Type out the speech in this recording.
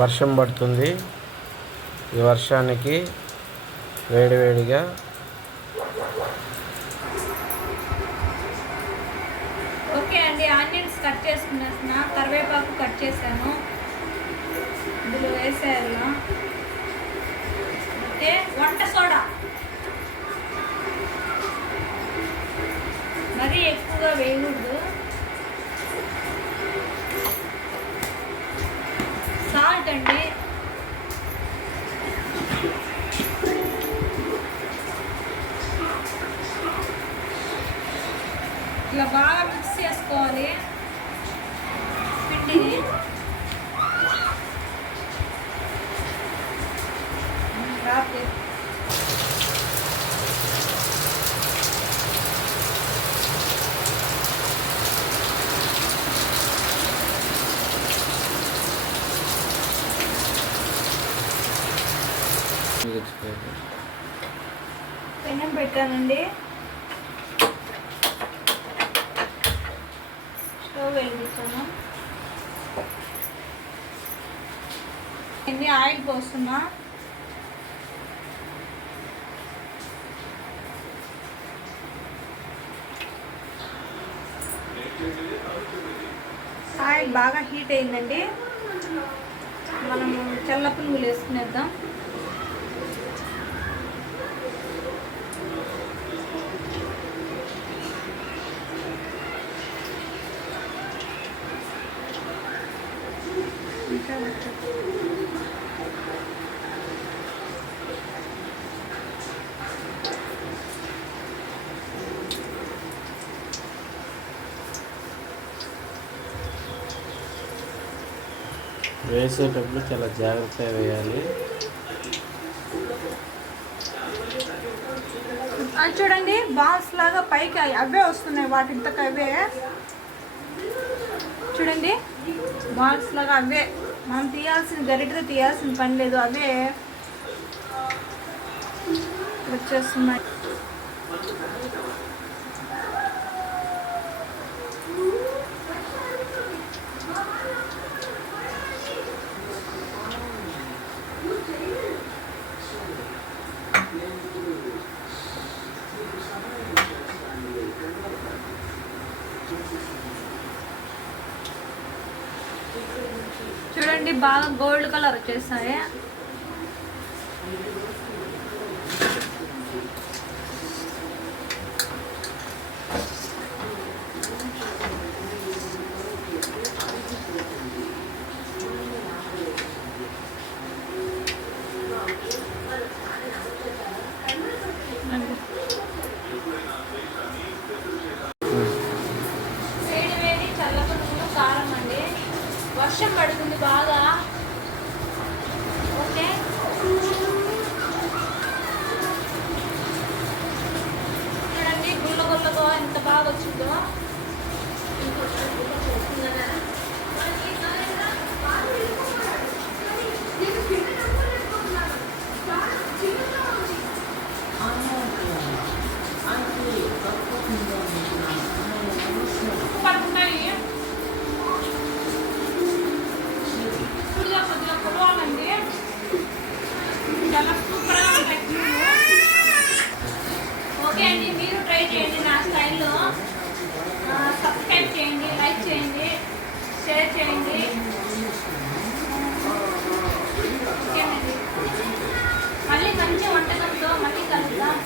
వర్షం పడుతుంది. ఈ వర్షానికి వేడివేడిగా ఓకే అండి, ఆనియన్స్ కట్ చేసుకునేసిన, కరివేపాకు కట్ చేశాను, ఇందులో వేసేయాల. ఓకే, వంట సోడా మరీ ఎక్కువగా వేయకూడదు. సాల్ట్ అండి, ఇలా బాగా మిక్స్ చేసుకోవాలి పిండిని. పెనం పెట్టానండి, స్టవ్ వెలిగించాను. ఆయిల్ పోస్తున్నా. ఆయిల్ బాగా హీట్ అయిందండి, మనము తెల్ల పునుగులు వేసుకునేద్దాం. వేసేటప్పుడు చాలా జాగ్రత్తగా వేయాలి. చూడండి, బాల్స్ లాగా పైకి అవే వస్తున్నాయి, వాటింతకు అవే. చూడండి, బాల్స్ లాగా అవే, మనం గరిటతో తీయాల్సిన పని లేదు, అవే వచ్చేస్తున్నాయి. చూడండి, బాగా గోల్డ్ కలర్ వచ్చేసాయి. వేడి చల్లపనులు కారం అండి, వర్షం పడుతుంది బాగా. ఓకే, చూడండి గుల్ల గుల్లగా ఎంత బాగా వచ్చిందో. పడుతున్నాయి, కొద్దిగా పొడవాలండి, చాలా సూపర్గా ఉంటాయి. ఓకే అండి, మీరు ట్రై చేయండి నా స్టైల్లో. సబ్స్క్రైబ్ చేయండి, లైక్ చేయండి, షేర్ చేయండి. ఓకేనండి, మళ్ళీ మంచి వంటకంతో మళ్ళీ కలుద్దాం.